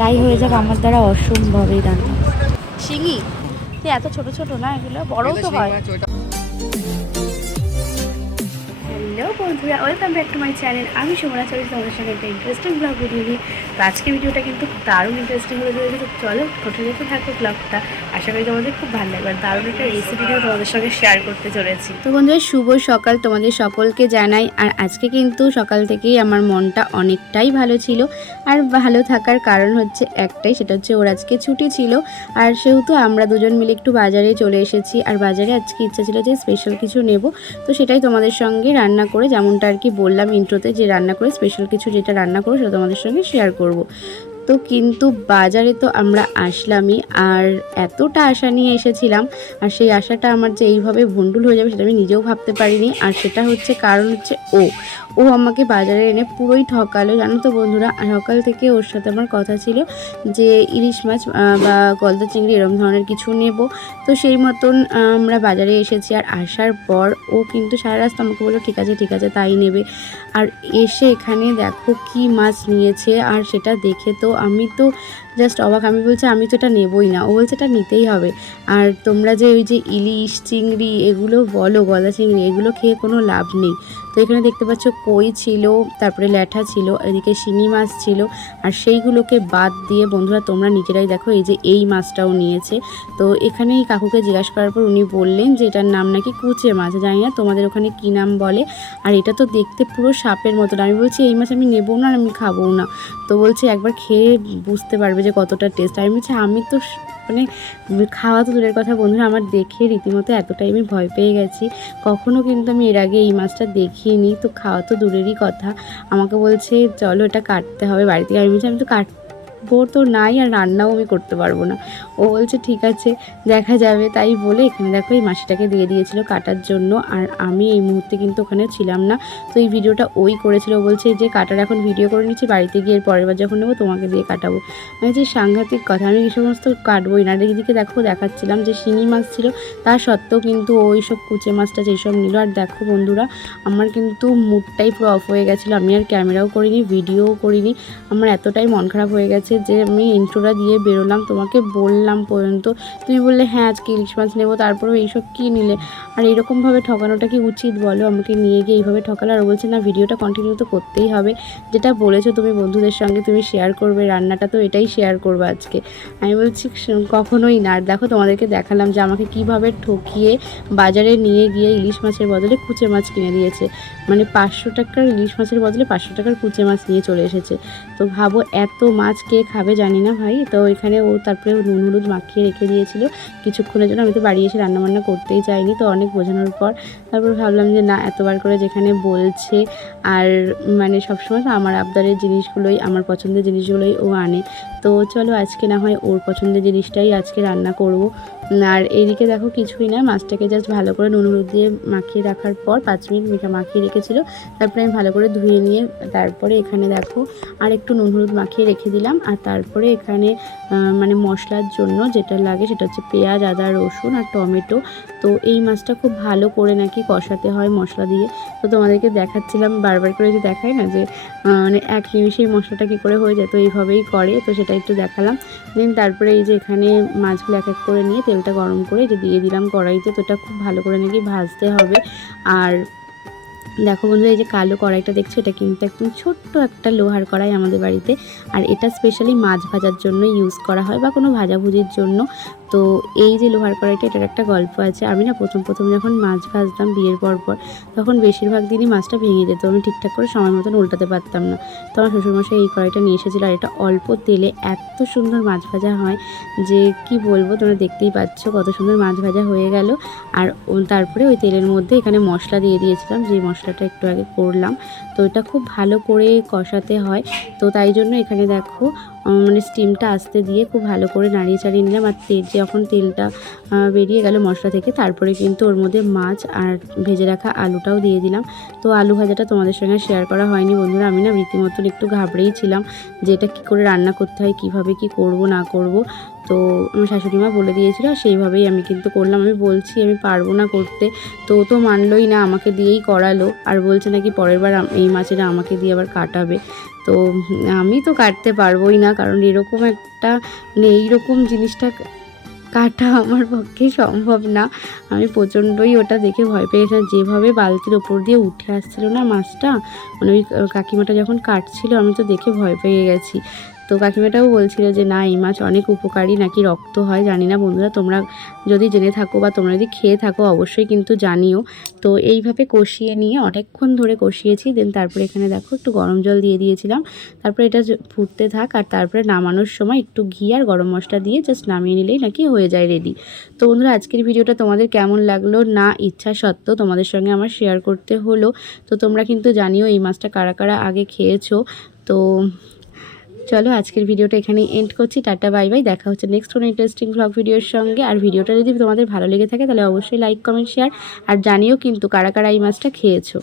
তাই হয়ে যাক, আমার দ্বারা অসম্ভব এই রান্না। শিঙি এত ছোট ছোট না, এগুলো বড়ও তো হয়। হ্যালো বন্ধুরা, welcome back to my channel. আমি সুমনা চৌধুরী, তোমাদের সঙ্গে একটা ইন্টারেস্টিং ব্লগ ভিডিও নিই। তো আজকে ভিডিওটা কিন্তু দারুণ ইন্টারেস্টিং হয়ে রয়েছে। তো চলো টোটাল দেখতে থাকো ব্লগটা, আশা করি তোমাদের খুব ভালো লাগবে। আর দারুণ একটা রেসিপি ভিডিও তোমাদের সঙ্গে শেয়ার করতে চলেছি। তো বন্ধুরা, শুভ সকাল তোমাদের সকলকে জানাই। আর আজকে কিন্তু সকাল থেকেই আমার মনটা অনেকটাই ভালো ছিল। আর ভালো থাকার কারণ হচ্ছে একটাই, সেটা হচ্ছে ওর আজকে ছুটি ছিল। আর সেহেতু আমরা দুজন মিলে একটু বাজারে চলে এসেছি। আর বাজারে আজকে ইচ্ছা ছিল যে স্পেশাল কিছু নেব, তো সেটাই তোমাদের সঙ্গে রান্না করে, যেমনটা আর কি বললাম ইন্ট্রোতে, যে রান্না করে স্পেশাল কিছু যেটা রান্না করবো সেটা তোমাদের সঙ্গে শেয়ার করব। তো কিন্তু বাজারে তো আমরা আসলামই, আর এতটা আশা নিয়ে এসেছিলাম, আর সেই আশাটা আমার যে এইভাবে ভণ্ডুল হয়ে যাবে সেটা আমি নিজেও ভাবতে পারিনি। আর সেটা হচ্ছে কারণ হচ্ছে ও আমাকে বাজারে এনে পুরোই ঠকালো, জানো তো বন্ধুরা। সকাল থেকে ওর সাথে আমার কথা ছিল যে ইলিশ মাছ বা গলদা চিংড়ি এরকম ধরনের কিছু নেব। তো সেই মতন আমরা বাজারে এসেছি। আর আসার পর ও কিন্তু সারা রাস্তা আমাকে বললো ঠিক আছে ঠিক আছে তাই নেবে। আর এসে এখানে দেখো কি মাছ নিয়েছে, আর সেটা দেখে তো আমি তো জাস্ট অবাক। আমি বলছি আমি তো এটা নেবই না, ও বলছে এটা নিতেই হবে। আর তোমরা যে ওই যে ইলিশ চিংড়ি এগুলো বলো, গলদা চিংড়ি, এগুলো খেয়ে কোনো লাভ নেই। তো এখানে দেখতে পাচ্ছ কই ছিল, তারপরে ল্যাঠা ছিল, এদিকে শিঙি মাছ ছিল। আর সেইগুলোকে বাদ দিয়ে বন্ধুরা তোমরা নিজেরাই দেখো, এই যে এই মাছটাও নিয়েছে। তো এখানে এই কাকুকে জিজ্ঞাসা করার পর উনি বললেন যে এটার নাম নাকি কুচে মাছ, জানি না তোমাদের ওখানে কী নাম বলে। আর এটা তো দেখতে পুরো সাপের মতন। আমি বলছি এই মাছ আমি নেবো না, আমি খাবো না। তো বলছে একবার খেয়ে বুঝতে পারবে যে কতটা টেস্ট। আমি বলছি আমি তো মানে খাওয়া তো দূরের কথা বন্ধুরা, আমার দেখে রীতিমতো এতটাই আমি ভয় পেয়ে গেছি। কখনও কিন্তু আমি এর আগে এই মাছটা দেখিনি, তো খাওয়া তো দূরেরই কথা। আমাকে বলছে চলো এটা কাটতে হবে বাড়ি থেকে। আমি বলছি আমি তো তো নাই, আর রান্নাও আমি করতে পারবো না। ও বলছে ঠিক আছে দেখা যাবে। তাই বলে এখানে দেখো এই মাছটাকে দিয়ে দিয়েছিল কাটার জন্য। আর আমি এই মুহূর্তে কিন্তু ওখানে ছিলাম না, তো এই ভিডিওটা ওই করেছিল। বলছে যে কাটার এখন ভিডিও করে নিচ্ছি, বাড়িতে গিয়ে পরের বার যখন নেবো তোমাকে দিয়ে কাটাবো। আমি যে সাংঘাতিক কথা, আমি এই সমস্ত কাটবোই না। আর এদিকে দেখো দেখাচ্ছিলাম যে শিঙি মাছ ছিল, তা সত্ত্বেও কিন্তু ওই সব কুচে মাছটা যেসব নিল। আর দেখো বন্ধুরা, আমার কিন্তু মুডটাই পুরো অফ হয়ে গেছিলো। আমি আর ক্যামেরাও করিনি, ভিডিওও করিনি। আমার এতটাই মন খারাপ হয়ে গেছে যে আমি ইন্ট্রোটা দিয়ে বেরোলাম, তোমাকে বললাম পর্যন্ত, তুমি বললে হ্যাঁ আজকে ইলিশ মাছ নেবো, তারপরেও এইসব কী নিলে। আর এরকমভাবে ঠকানোটা কি উচিত বলো? আমাকে নিয়ে গিয়ে এইভাবে ঠকালো। আর বলছে না ভিডিওটা কন্টিনিউ তো করতেই হবে, যেটা বলেছো তুমি বন্ধুদের সঙ্গে তুমি শেয়ার করবে রান্নাটা, তো এটাই শেয়ার করবে আজকে। আমি বলছি কখনোই না। আর দেখো তোমাদেরকে দেখালাম যে আমাকে কিভাবে ঠকিয়ে বাজারে নিয়ে গিয়ে ইলিশ মাছের বদলে কুচে মাছ কিনে দিয়েছে। মানে 500 টাকার ইলিশ মাছের বদলে 500 টাকার কুচে মাছ নিয়ে চলে এসেছে। তো ভাবো এত মাছ কে খাবে জানি না ভাই। তো এখানে ও তারপরে নুন হলুদ মাখিয়ে রেখে দিয়েছিল কিছুক্ষণের জন্য। আমি তো বাড়ি এসে রান্নাবান্না করতেই চাইনি, তো অনেক বোঝানোর পর তারপর ভাবলাম যে না, এতবার করে যেখানে বলছে, আর মানে সবসময় তো আমার আবদারের জিনিসগুলোই, আমার পছন্দের জিনিসগুলোই ও আনে। তো চলো আজকে না হয় ওর পছন্দের জিনিসটাই আজকে রান্না করব। আর এইদিকে দেখো কিছুই না, মাছটাকে জাস্ট ভালো করে নুন হলুদ দিয়ে মাখিয়ে রাখার পর 5 মিনিট মাখিয়ে রেখেছিল। তারপরে আমি ভালো করে ধুয়ে নিয়ে তারপরে এখানে দেখো আর একটু নুন হলুদ মাখিয়ে রেখে দিলাম। আর তারপরে এখানে মানে মশলার জন্য যেটা লাগে সেটা হচ্ছে পেঁয়াজ, আদা, রসুন আর টমেটো। তো এই মাছটা খুব ভালো করে নাকি কষাতে হয় মশলা দিয়ে। তো তোমাদেরকে দেখাচ্ছিলাম বারবার করে, যে দেখায় না যে মানে 1 নিমিষেই মশলাটা কী করে হয়ে যায়, তো এইভাবেই করে। তো সেটা একটু দেখালাম। দেন তারপরে এই যে এখানে মাছগুলো এক এক করে নিয়ে তেলটা গরম করে যে দিয়ে দিলাম কড়াইতে। তো এটা খুব ভালো করে নাকি ভাজতে হবে। আর দেখো বন্ধু, এই যে কালো কড়াইটা দেখছো, এটা কিন্তু একদম ছোট্ট একটা লোহার কড়াই আমাদের বাড়িতে। আর এটা স্পেশালি মাছ ভাজার জন্য ইউজ করা হয়, বা কোনো ভাজাভুজির জন্য। তো এই যে লোহার কড়াইটা, এটার একটা গল্প আছে। আমি না প্রথম যখন মাছ ভাজতাম বিয়ের পর তখন বেশিরভাগ দিনই মাছটা ভেঙে যেত, আমি ঠিকঠাক করে সময় মতন উল্টাতে পারতাম না। তো আমার শ্বশুরমশাই এই কড়াইটা নিয়ে এসেছিলো। আর এটা অল্প তেলে এত সুন্দর মাছ ভাজা হয় যে কি বলবো, তোমরা দেখতেই পাচ্ছ কত সুন্দর মাছ ভাজা হয়ে গেল। আর তারপরে ওই তেলের মধ্যে এখানে মশলা দিয়ে দিয়েছিলাম, যে মশলাটা একটু আগে করলাম। তো এটা খুব ভালো করে কষাতে হয়। তো তাই জন্য এখানে দেখো মানে স্টিমটা আসতে দিয়ে খুব ভালো করে নাড়িয়ে চাড়িয়ে নিলাম। আর যখন তেলটা বেরিয়ে গেল মশলা থেকে, তারপরে কিন্তু ওর মধ্যে মাছ আর ভেজে রাখা আলুটাও দিয়ে দিলাম। তো আলু ভাজাটা তোমাদের সঙ্গে শেয়ার করা হয়নি বন্ধুরা, আমি না রীতিমতন একটু ঘাবড়েই ছিলাম যে এটা কী করে রান্না করতে হয়, কীভাবে কি করব না করব। তো আমার শাশুড়ি মা বলে দিয়েছিল, আর সেইভাবেই আমি কিন্তু করলাম। আমি বলছি আমি পারবো না করতে, তো তো মানলই না, আমাকে দিয়েই করালো। আর বলছে নাকি পরের বার এই মাছেরা আমাকে দিয়ে আবার কাটাবে। তো আমি তো কাটতে পারবোই না, কারণ এরকম একটা মানে এইরকম জিনিসটা কাটা আমার পক্ষে সম্ভব না। আমি প্রচণ্ডই ওটা দেখে ভয় পেয়ে গেছিলাম। যেভাবে বালতির ওপর দিয়ে উঠে আসছিল না মাছটা, মানে ওই কাকিমাটা যখন কাটছিল আমি তো দেখে ভয় পেয়ে গেছি। তো কাকিমাটাও বলছিল যে না, এই মাছ অনেক উপকারী, নাকি রক্ত হয়। জানি না বন্ধুরা, তোমরা যদি জেনে থাকো বা তোমরা যদি খেয়ে থাকো অবশ্যই কিন্তু জানিও। তো এইভাবে কষিয়ে নিয়ে অনেকক্ষণ ধরে কষিয়েছি। দেন তারপরে এখানে দেখো একটু গরম জল দিয়ে দিয়েছিলাম। তারপরে এটা ফুটতে থাক, আর তারপরে নামানোর সময় একটু ঘি আর গরম মশলা দিয়ে জাস্ট নামিয়ে নিলেই নাকি হয়ে যায় রেডি। তো বন্ধুরা, আজকের ভিডিওটা তোমাদের কেমন লাগলো না ইচ্ছা সত্ত্বেও তোমাদের সঙ্গে আমার শেয়ার করতে হলো। তো তোমরা কিন্তু জানিও এই মাছটা কারা কারা আগে খেয়েছো। তো চলো আজকের ভিডিওটা এখানেই এন্ড করছি। টাটা বাই বাই, দেখা হচ্ছে নেক্সট কোনো ইন্টারেস্টিং ব্লগ ভিডিওর সঙ্গে। আর ভিডিওটা যদি তোমাদের ভালো লেগে থাকে তাহলে অবশ্যই লাইক কমেন্ট শেয়ার আর জানিও কিন্তু কারা কারা এই মাছটা খেয়েছো।